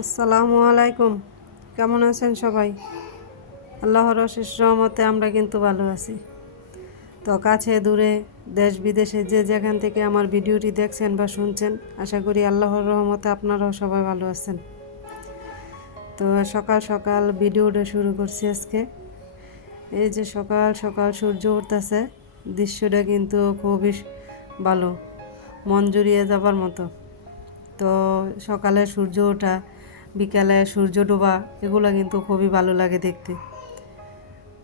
আসসালামু আলাইকুম। কেমন আছেন সবাই? আল্লাহর অশেষ রহমতে আমরা কিন্তু ভালো আছি। তো কাছে দূরে দেশ বিদেশে যে যেখান থেকে আমার ভিডিওটি দেখছেন বা শুনছেন, আশা করি আল্লাহর রহমতে আপনারাও সবাই ভালো আছেন। তো সকাল সকাল ভিডিওটা শুরু করছি আজকে। এই যে সকাল সকাল সূর্য উঠতেছে, দৃশ্যটা কিন্তু খুবই ভালো, মন জুড়িয়ে যাবার মতো। তো সকালে সূর্য ওঠা, বিকালে সূর্য ডোবা, এগুলো কিন্তু খুবই ভালো লাগে দেখতে।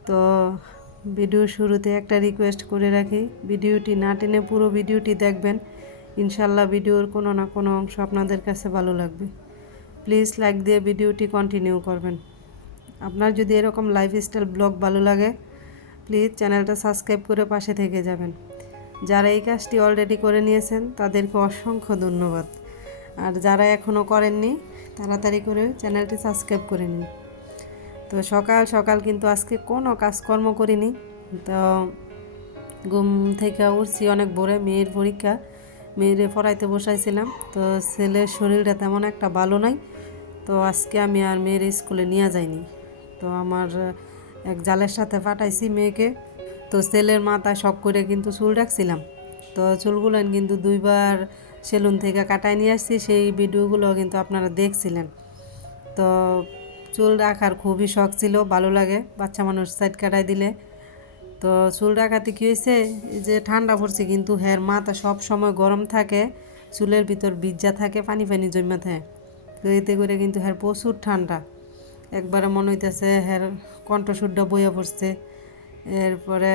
তো ভিডিওর শুরুতে একটা রিকোয়েস্ট করে রাখি, ভিডিওটি না টেনে পুরো ভিডিওটি দেখবেন। ইনশাল্লাহ ভিডিওর কোনো না কোনো অংশ আপনাদের কাছে ভালো লাগবে। প্লিজ লাইক দিয়ে ভিডিওটি কন্টিনিউ করবেন। আপনার যদি এরকম লাইফস্টাইল ব্লগ ভালো লাগে, প্লিজ চ্যানেলটা সাবস্ক্রাইব করে পাশে থেকে যাবেন। যারা এই কাজটি অলরেডি করে নিয়েছেন তাদেরকে অসংখ্য ধন্যবাদ। আর যারা এখনও করেননি, তাড়াতাড়ি করে চ্যানেলটি সাবস্ক্রাইব করে নিন। তো সকাল সকাল কিন্তু আজকে কোনো কাজকর্ম করিনি। তো ঘুম থেকে উঠছি অনেক ভোরে, মেয়ের পরীক্ষা, মেয়েরে পড়াইতে বসাইছিলাম। তো ছেলের শরীরটা তেমন একটা ভালো নাই, তো আজকে আমি আর মেয়ের স্কুলে নিয়ে যাইনি। তো আমার এক জালের সাথে পাঠাইছি মেয়েকে। তো ছেলের মাথায় শখ করে কিন্তু চুল রাখছিলাম। তো চুলগুলো কিন্তু দুইবার সেলুন থেকে কাটায় নিয়ে আসছি, সেই ভিডিওগুলো কিন্তু আপনারা দেখছিলেন। তো চুল রাখার খুবই শখ ছিল, ভালো লাগে বাচ্চা মানুষ সাইড কাটাই দিলে। তো চুল রাখাতে কী হয়েছে, যে ঠান্ডা পড়ছে কিন্তু হ্যার মাথা সব সময় গরম থাকে, চুলের ভিতর ভিজা থাকে, পানি পানি জমা থাকে। তো এতে করে কিন্তু হ্যার প্রচুর ঠান্ডা, একবারে মনে হইতেছে হ্যার কণ্ঠসুরটা বইয়া পড়ছে। এরপরে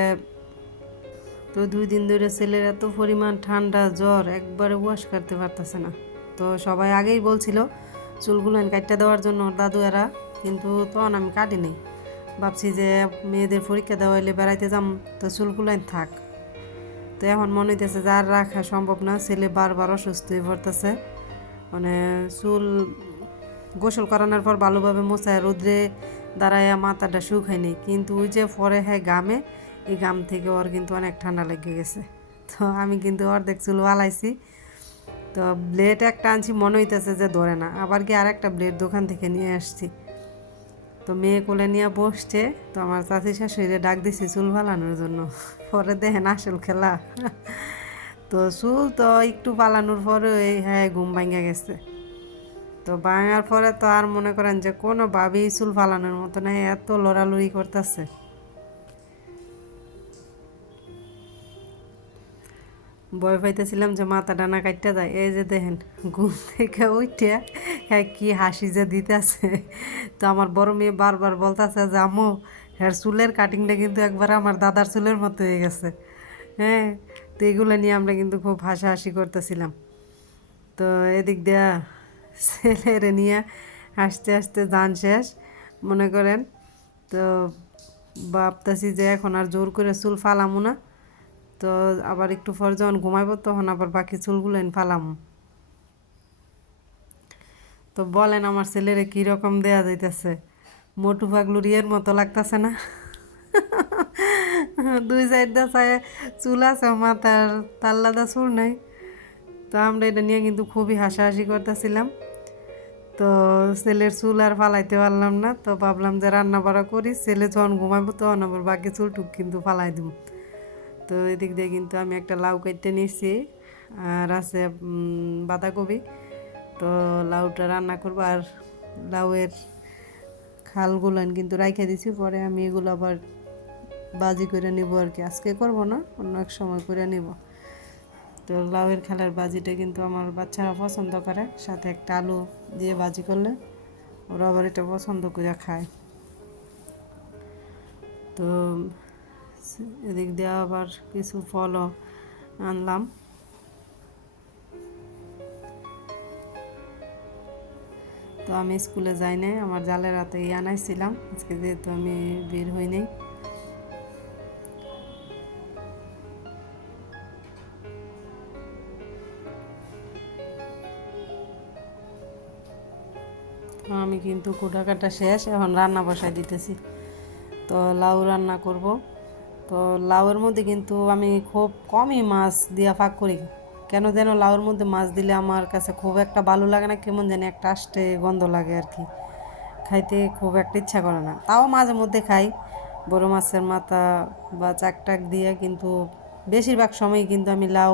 তো 2 দিন ধরে ছেলের এত পরিমাণ ঠান্ডা জ্বর, একবারে ওয়াশ করতে পারতেছে না। তো সবাই আগেই বলছিল চুলগুলো কাটতে দেওয়ার জন্য দাদু এরা, কিন্তু তখন আমি কাটিনি। ভাবছি যে মেয়েদের পরীক্ষা দেওয়া হইলে বেড়াইতে যাম, তো চুলগুলো থাক। তো এখন মনে হইতেছে যে আর রাখা সম্ভব না, ছেলে বারবার অসুস্থ হয়ে পড়তেছে। মানে চুল গোসল করানোর পর ভালোভাবে মোছায় রোদ্রে দাঁড়ায় মাথাটা শুকায়নি, কিন্তু ওই যে পরে হ্যাঁ গামে, এই গাম থেকে ওর কিন্তু অনেক ঠান্ডা লেগে গেছে। তো আমি কিন্তু অর্ধেক চুল আলাইছি। তো ব্লেড একটা আনছি, মনে হইতেছে যে ধরে না, আবার কি আর একটা ব্লেড দোকান থেকে নিয়ে আসছি। তো মেয়ে কোলে নিয়ে বসছে, তো আমার চাচি শাশুড়িরে ডাক দিছি চুল ফালানোর জন্য। পরে দেখেন আসল খেলা। তো চুল তো একটু পালানোর পরে হ্যাঁ ঘুম ভাঙে গেছে। তো ভাঙার পরে তো আর মনে করেন যে কোনো ভাবেই চুল ফালানোর মতো না, এত লড়ালড়ি করতেছে। ভয় পাইতেছিলাম যে মাথা ডানা কাটতে যায়। এই যে দেখেন ঘুম থেকে উঠে হ্যাঁ কি হাসি যে দিতেছে। তো আমার বড় মেয়ে বারবার বলতেছে যে আম্মু, হ্যাঁ চুলের কাটিংটা কিন্তু একবার আমার দাদার চুলের মতো হয়ে গেছে। হ্যাঁ, তো এগুলো নিয়ে আমরা কিন্তু খুব হাসাহাসি করতেছিলাম। তো এদিক দিয়া ছেলেরে নিয়ে হাসতে হাসতে যান শেষ মনে করেন। তো ভাবতেছি যে এখন আর জোর করে চুল ফালামো না। তো আবার একটু পর যখন ঘুমাইবো তখন আবার বাকি চুলগুলো ফালাম। তো বলেন আমার ছেলেরে কীরকম দেয়া যাইতেছে, মোটু পাগলুর ইয়ের মতো লাগতেছে না? 2 সাইডটা চায় চুল আছে, মাথার তাল্লাদা চুল নাই। তো আমরা এটা নিয়ে কিন্তু খুবই হাসাহাসি করতেছিলাম। তো ছেলের চুল আর ফালাইতে পারলাম না, তো ভাবলাম যে রান্না বাড়া করি, ছেলে যখন ঘুমাইবো তখন আবার বাকি চুলটুক কিন্তু ফালাই দিব। তো এদিক দিয়ে কিন্তু আমি একটা লাউ কেটে নিয়েছি, আর আছে বাঁধাকপি। তো লাউটা রান্না করবো, আর লাউয়ের খালগুলান কিন্তু রাইখে দিছি, পরে আমি এগুলো আবার বাজি করে নিব আর কি। আজকে করব না, অন্য এক সময় করে নিব। তো লাউয়ের খালের বাজিটা কিন্তু আমার বাচ্চারা পছন্দ করে, সাথে একটা আলু দিয়ে বাজি করলে ওরা আবার এটা পছন্দ করে খায়। তো এদিক দিয়ে আবার কিছু ফলও আনলাম। তো আমি স্কুলে যাই নাই, আমার জালের হাতে আনাইছিলাম আজকে, যেহেতু আমি বের হই নাই। আমি কিন্তু কুটা কাটা শেষ, এখন রান্না বসাই দিতেছি। তো লাউ রান্না করব। তো লাউয়ের মধ্যে কিন্তু আমি খুব কমই মাছ দিয়া ফাঁক করি, কেন যেন লাউর মধ্যে মাছ দিলে আমার কাছে খুব একটা ভালো লাগে না, কেমন যেন একটা আষ্টে গন্ধ লাগে আর কি, খাইতে খুব একটা ইচ্ছা করে না। তাও মাঝে মধ্যে খাই বড় মাছের মাথা বা চাক টাক দিয়ে, কিন্তু বেশিরভাগ সময় কিন্তু আমি লাউ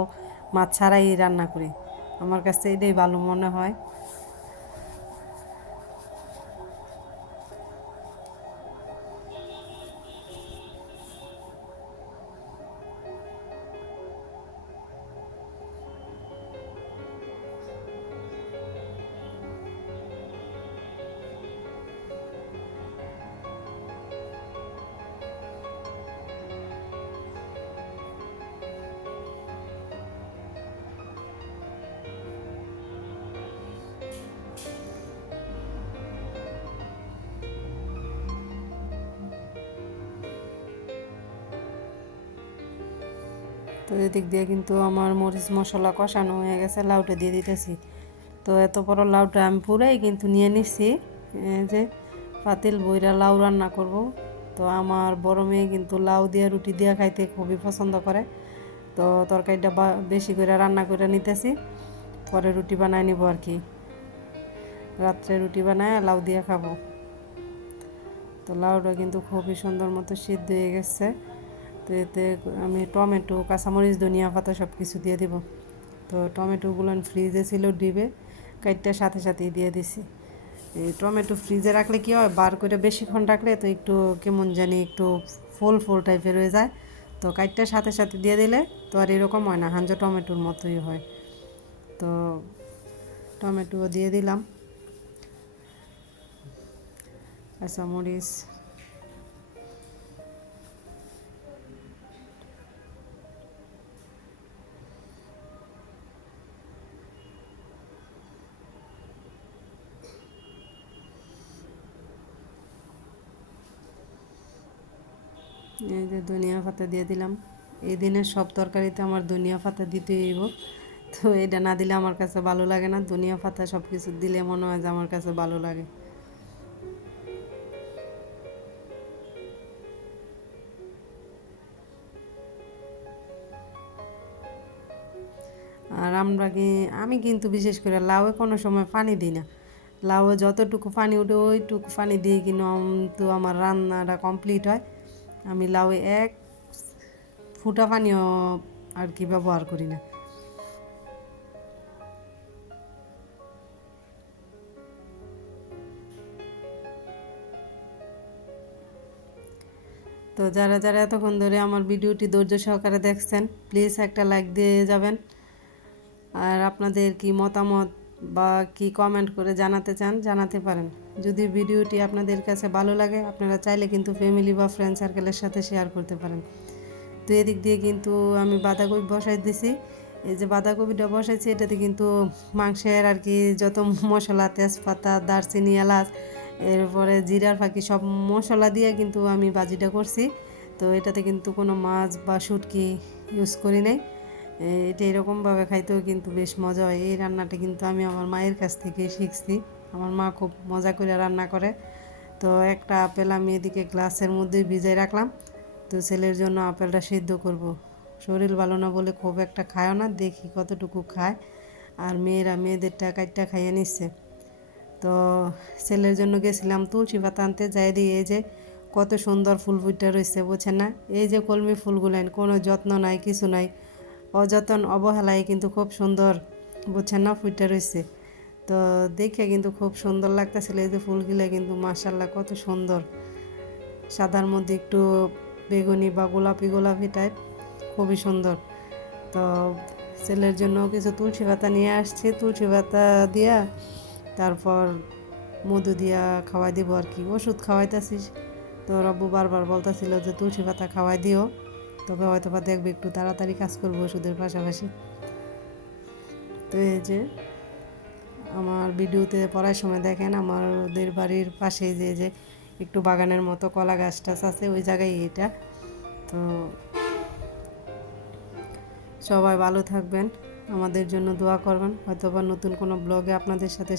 মাছ ছাড়াই রান্না করি, আমার কাছে এটাই ভালো মনে হয়। তো এদিক দিয়ে কিন্তু আমার মরিচ মশলা কষানো হয়ে গেছে, লাউটা দিয়ে দিতেছি। তো এত বড় লাউটা আমি পুরাই কিন্তু নিয়ে নিচ্ছি, যে পাতিল বইরা লাউ রান্না করব। তো আমার বড় মেয়ে কিন্তু লাউ দিয়ে রুটি দিয়ে খাইতে খুবই পছন্দ করে, তো তরকারিটা বেশি করে রান্না করে নিতেছি, পরে রুটি বানায় নিব আর কি, রাত্রে রুটি বানায় লাউ দিয়ে খাবো। তো লাউটা কিন্তু খুবই সুন্দর মতো সিদ্ধ হয়ে গেছে। তো এতে আমি টমেটো, কাঁচামরিচ, ধনিয়া পাতা সব কিছু দিয়ে দিব। তো টমেটোগুলো ফ্রিজে ছিল ডিবে, কাইটটা সাথে সাথেই দিয়ে দিছি। এই টমেটো ফ্রিজে রাখলে কী হয়, বার করে বেশিক্ষণ রাখলে তো একটু কেমন জানি একটু ফোল ফোল টাইপের হয়ে যায়, তো কাইটটা সাথে সাথে দিয়ে দিলে তো আর এরকম হয় না, হাঞ্জা টমেটোর মতোই হয়। তো টমেটো দিয়ে দিলাম, কাঁচামরিচ, এই যে ধনিয়া পাতা দিয়ে দিলাম। এই দিনের সব তরকারিতে আমার ধনিয়া পাতা দিতেই হইব, তো এটা না দিলে আমার কাছে ভালো লাগে না। ধনিয়া পাতা সব কিছু দিলে মনে হয় যে আমার কাছে ভালো লাগে। আর আমি কিন্তু বিশেষ করে লাউয়ে কোনো সময় পানি দিই না, লাউয়ে যতটুকু পানি উঠে ওইটুকু পানি দিয়ে কিন্তু আমার রান্নাটা কমপ্লিট হয়। আমি লাউয়ে এক ফুটা পানিও আর কি ব্যবহার করি না। তো যারা যারা এতক্ষণ ধরে আমার ভিডিওটি ধৈর্য সহকারে দেখছেন, প্লিজ একটা লাইক দিয়ে যাবেন। আর আপনাদের কি মতামত বা কি কমেন্ট করে জানাতে চান জানাতে পারেন। যদি ভিডিওটি আপনাদের কাছে ভালো লাগে, আপনারা চাইলে কিন্তু ফ্যামিলি বা ফ্রেন্ড সার্কেলের সাথে শেয়ার করতে পারেন। তো এদিক দিয়ে কিন্তু আমি বাঁধাকপি বসাই দিছি। এই যে বাঁধাকপিটা বসাইছি, এটাতে কিন্তু মাংসের আর কি যত মশলা, তেজপাতা, দারচিনি, এলাচ, এরপরে জিরার ফাঁকি সব মশলা দিয়ে কিন্তু আমি ভাজিটা করছি। তো এটাতে কিন্তু কোনো মাছ বা শুটকি ইউজ করি নাই। এটা এরকমভাবে খাইতেও কিন্তু বেশ মজা হয়। এই রান্নাটা কিন্তু আমি আমার মায়ের কাছ থেকে শিখছি, আমার মা খুব মজা করে রান্না করে। তো একটা আপেল আমি এদিকে গ্লাসের মধ্যে ভিজাই রাখলাম, তো ছেলের জন্য আপেলটা সিদ্ধ করব। শরীর ভালো না বলে খুব একটা খায়ও না, দেখি কতটুকু খায়। আর মেয়েদেরটা কাইটটা খাইয়ে নিচ্ছে। তো ছেলের জন্য গেছিলাম তুলসী পাতা আনতে, যাই দিয়ে এই যে কত সুন্দর ফুল ফুটে রয়েছে, বুঝছেন না? এই যে কলমি ফুলগুলেন, কোনো যত্ন নাই, কিছু নাই, অযত্ন অবহেলায় কিন্তু খুব সুন্দর, বুঝছেন না, ফুটে রয়েছে। তো দেখে কিন্তু খুব সুন্দর লাগতেছিল। এই যে ফুলগুলো কিন্তু মাশাল্লাহ কত সুন্দর, সাদার মধ্যে একটু বেগুনি বা গোলাপি গোলাপি টাইপ, খুবই সুন্দর। তো ছেলের জন্য কিছু তুলসী পাতা নিয়ে আসছি, তুলসী পাতা দিয়া তারপর মধু দিয়া খাওয়াই দিব আর কি, ওষুধ খাওয়াইতেছিস। তো রব্বু বারবার বলতেছিল যে তুলসী পাতা খাওয়াই দিও, তবে হয়তো বা দেখবে একটু তাড়াতাড়ি কাজ করবো ওষুধের পাশাপাশি। তো এই যে আমার ভিডিওতে পড়ার সময় দেখেন আমাদের বাড়ির পাশেই যে একটু বাগানের মতো কলা গাছ টাছ আছে, ওই জায়গায় এটা। তো সবাই ভালো থাকবেন, আমাদের জন্য দোয়া করবেন। হয়তো বা নতুন কোনো ব্লগে আপনাদের সাথে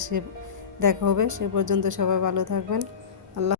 দেখা হবে, সে পর্যন্ত সবাই ভালো থাকবেন।